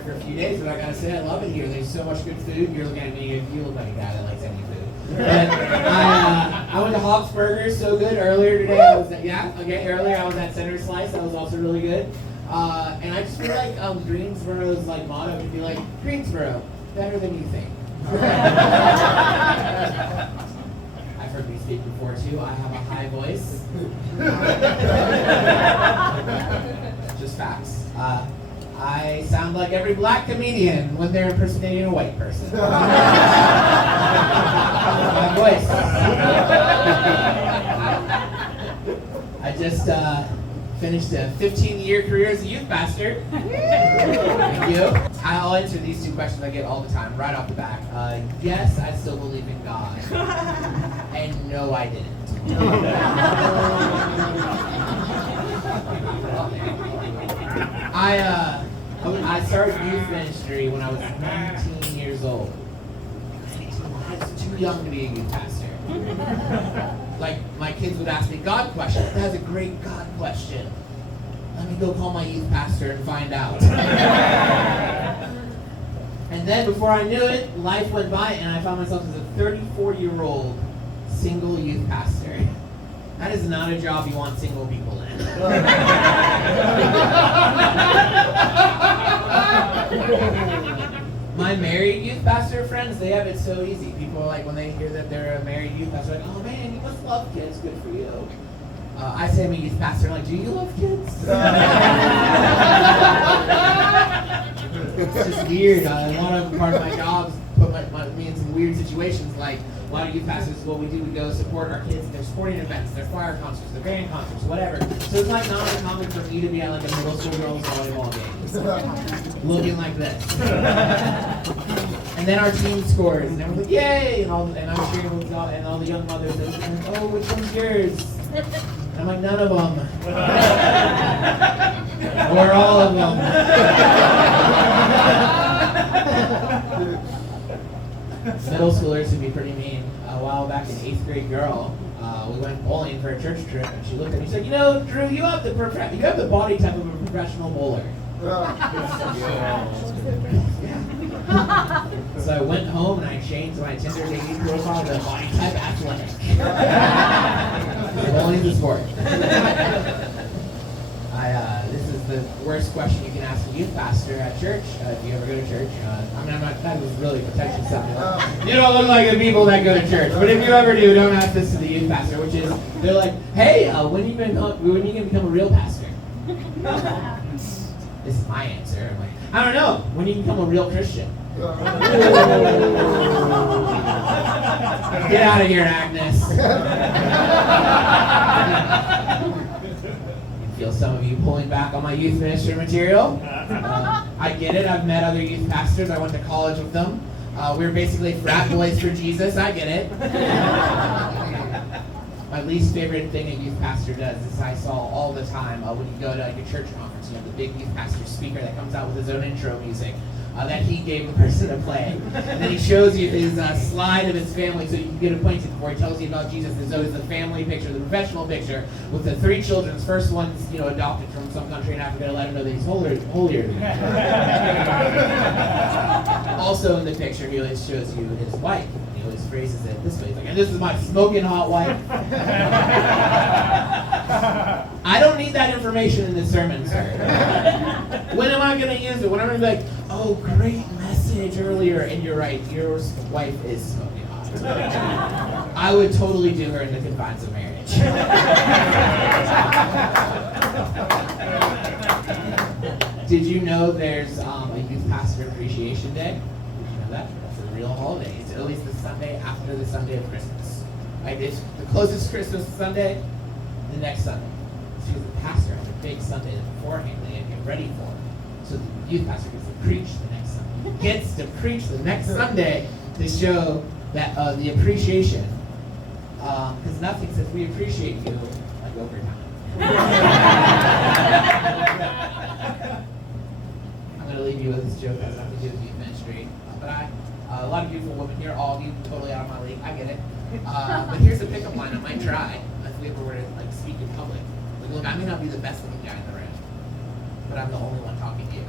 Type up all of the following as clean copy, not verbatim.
there for a few days, but I gotta say I love it here. There's so much good food. You're looking at me, you look like a guy that likes any food. But I went to Hop's Burgers, so good. Earlier today, earlier I was at Center Slice. That was also really good. And I just feel like Greensboro's like motto could be like, Greensboro, better than you think. I've heard me speak before too. I have a high voice. Just facts. I sound like every black comedian when they're impersonating a white person. My voice. I just finished a 15-year career as a youth pastor. Thank you. I'll answer these two questions I get all the time, right off the back. Yes, I still believe in God. And no, I didn't. I started youth ministry when I was 19 years old. I was too young to be a youth pastor. Like, my kids would ask me God questions. That's a great God question. Let me go call my youth pastor and find out. And then before I knew it, life went by and I found myself as a 34-year-old single youth pastor. That is not a job you want single people in. My married youth pastor friends, they have it so easy. People are like, when they hear that they're a married youth pastor, like, oh man, you must love kids, good for you. I say I'm a youth pastor, I'm like, do you love kids? It's just weird. A lot of part of my jobs put me in some weird situations. Like a lot of youth pastors, what we do, we go support our kids in their sporting events, their choir concerts, their band concerts, whatever. So it's like not uncommon for me to be at like a middle school girls volleyball game, looking like this. And then our team scores, and everyone's like, yay! And I'm cheering with y'all, and all the young mothers are like, oh, which one's yours? And I'm like, none of them. Or all of them. Middle schoolers can be pretty mean. A while back, an 8th grade girl, we went bowling for a church trip, and she looked at me and said, you know, Drew, you have the body type of a professional bowler. Yeah. So I went home and I changed my Tinder dating profile to body type athletic. Bowling is a sport. This is the worst question you can ask a youth pastor at church, if you ever go to church. That was really protection stuff. You don't look like the people that go to church, but if you ever do, don't ask this to the youth pastor, which is, they're like, hey, when are you going to become a real pastor? This is my answer. I'm like, I don't know, when you become a real Christian. Get out of here, Agnes. Feel some of you pulling back on my youth ministry material. I get it. I've met other youth pastors. I went to college with them. We're basically frat boys for Jesus. I get it. My least favorite thing a youth pastor does is I saw all the time when you go to like a church conference, you have the big youth pastor speaker that comes out with his own intro music that he gave a person to play. And then he shows you his slide of his family so you can get acquainted before he tells you about Jesus. There's always the family picture, the professional picture with the 3 children. His first one's, adopted from some country in Africa to let him know that he's holier than him. Also in the picture, he always shows you his wife. He always phrases it this way. He's like, and this is my smoking hot wife. I don't need that information in this sermon, sir. When am I going to use it? When I'm going to be like, oh, great message earlier, and you're right, your wife is smoking hot. I would totally do her in the confines of marriage. Did you know there's a Youth Pastor Appreciation Day? Did you know that? That's a real holiday. It's at least the Sunday after the Sunday of Christmas. Right? It's the closest Christmas Sunday, the next Sunday. So the pastor has a big Sunday beforehand they get ready for it. So the youth pastor gets to preach the next Sunday. Gets to preach the next Sunday to show that the appreciation. Because nothing says we appreciate you like overtime. I'm going to leave you with this joke that has nothing to do with youth ministry. But a lot of beautiful women here, all of you totally out of my league. I get it. But here's a pickup line I might try if we ever were to speak in public. Look, I may not be the best looking guy in the room, but I'm the only one talking to you.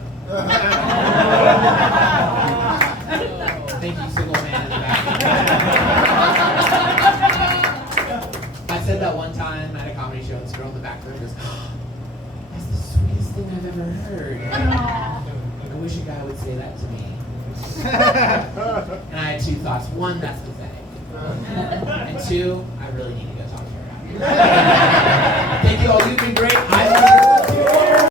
back of her and goes, that's the sweetest thing I've ever heard. I wish a guy would say that to me. And I had two thoughts. One, that's pathetic. And two, I really need to go talk to her. Thank you all. You've been great.